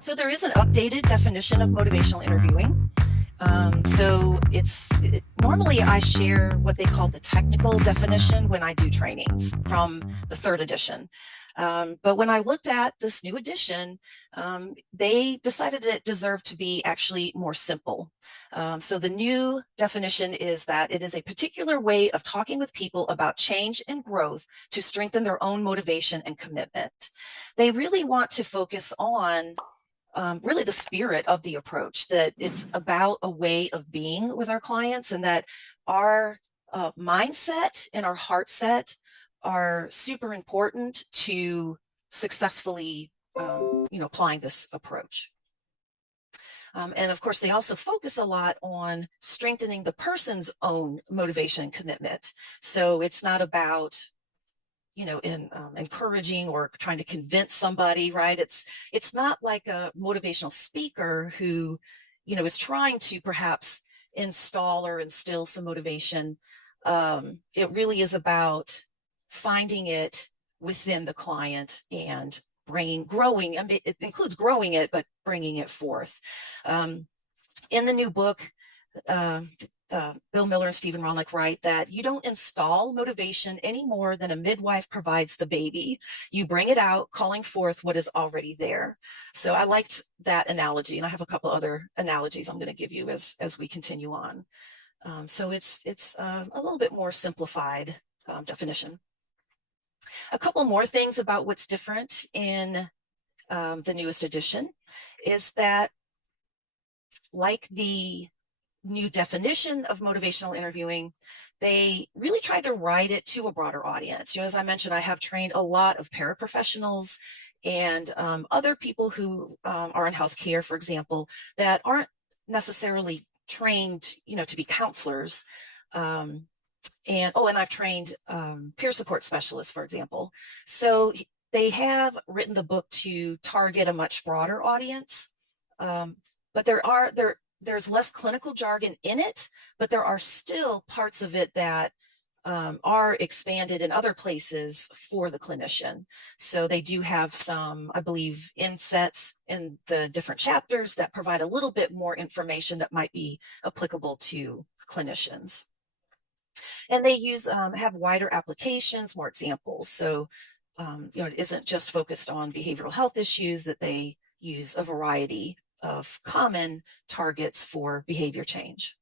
So there is an updated definition of motivational interviewing. Normally I share what they call the technical definition when I do trainings from the third edition. But when I looked at this new edition, they decided it deserved to be actually more simple. So the new definition is that it is a particular way of talking with people about change and growth to strengthen their own motivation and commitment. They really want to focus on really the spirit of the approach, that it's about a way of being with our clients, and that our mindset and our heart set are super important to successfully applying this approach. And of course, they also focus a lot on strengthening the person's own motivation and commitment. So it's not about in encouraging or trying to convince somebody, right? It's not like a motivational speaker who, is trying to perhaps install or instill some motivation. It really is about finding it within the client and growing. I mean, it includes growing it, but bringing it forth. In the new book, Bill Miller and Stephen Ronlich write that you don't install motivation any more than a midwife provides the baby. You bring it out, calling forth what is already there. So I liked that analogy, and I have a couple other analogies I'm going to give you as we continue on. So it's a little bit more simplified definition. A couple more things about what's different in the newest edition is that, like the new definition of motivational interviewing, they really tried to write it to a broader audience. As I mentioned, I have trained a lot of paraprofessionals and other people who are in healthcare, for example, that aren't necessarily trained, to be counselors. And I've trained peer support specialists, for example. So they have written the book to target a much broader audience. But there's less clinical jargon in it, but there are still parts of it that are expanded in other places for the clinician. So they do have some, I believe, insets in the different chapters that provide a little bit more information that might be applicable to clinicians. And they have wider applications, more examples. So, it isn't just focused on behavioral health issues, that they use a variety of common targets for behavior change.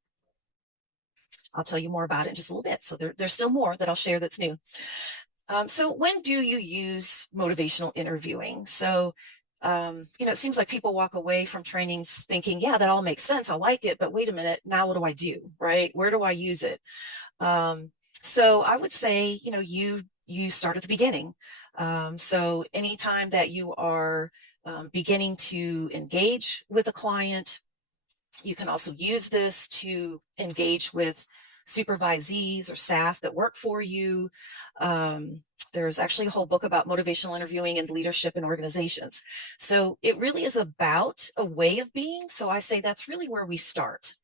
I'll tell you more about it in just a little bit. So there's still more that I'll share that's new. So when do you use motivational interviewing? So, it seems like people walk away from trainings thinking, yeah, that all makes sense. I like it, but wait a minute, now what do I do, right? Where do I use it? So I would say, you start at the beginning. So anytime that you are beginning to engage with a client, you can also use this to engage with supervisees or staff that work for you. There's actually a whole book about motivational interviewing and leadership in organizations. So it really is about a way of being. So I say that's really where we start.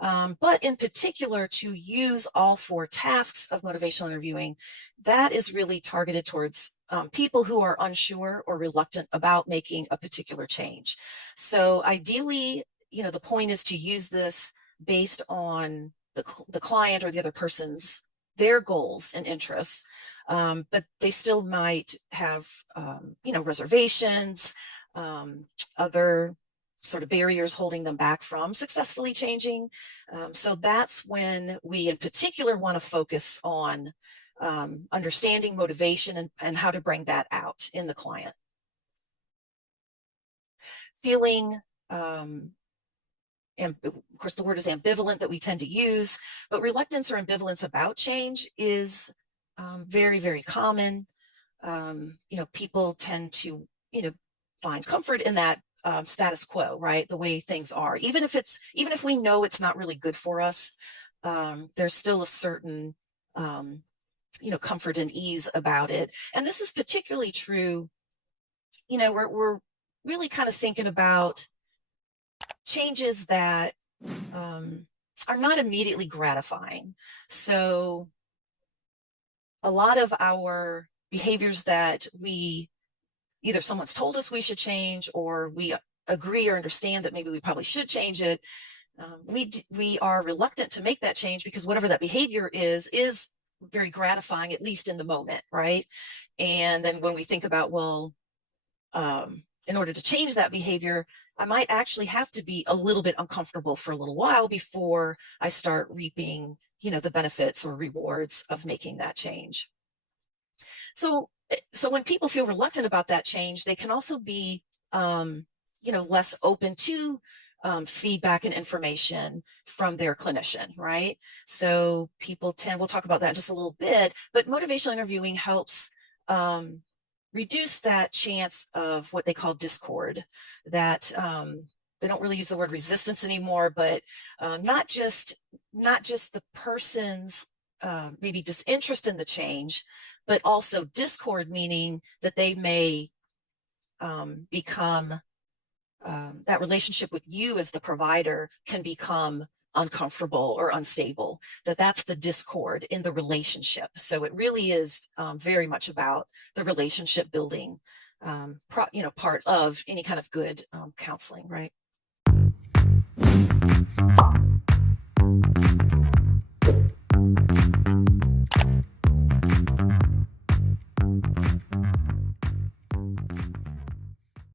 But in particular, to use all 4 tasks of motivational interviewing, that is really targeted towards people who are unsure or reluctant about making a particular change. So ideally, the point is to use this based on the client or the other person's, their goals and interests. But they still might have, reservations, other sort of barriers holding them back from successfully changing. So that's when we in particular want to focus on understanding motivation and how to bring that out in the client. Feeling, and of course the word is ambivalent that we tend to use, but reluctance or ambivalence about change is very, very common. People tend to, find comfort in that status quo, right? The way things are, even if we know it's not really good for us, there's still a certain, comfort and ease about it. And this is particularly true, we're really kind of thinking about changes that are not immediately gratifying. So a lot of our behaviors that either someone's told us we should change, or we agree or understand that maybe we probably should change it, we are reluctant to make that change because whatever that behavior is very gratifying, at least in the moment, right? And then when we think about, well, in order to change that behavior, I might actually have to be a little bit uncomfortable for a little while before I start reaping, the benefits or rewards of making that change. So when people feel reluctant about that change, they can also be, less open to feedback and information from their clinician, right? So we'll talk about that in just a little bit, but motivational interviewing helps reduce that chance of what they call discord, that they don't really use the word resistance anymore, but not just the person's maybe disinterest in the change, but also discord, meaning that they may become that relationship with you as the provider can become uncomfortable or unstable, that's the discord in the relationship. So it really is very much about the relationship building part of any kind of good counseling, right?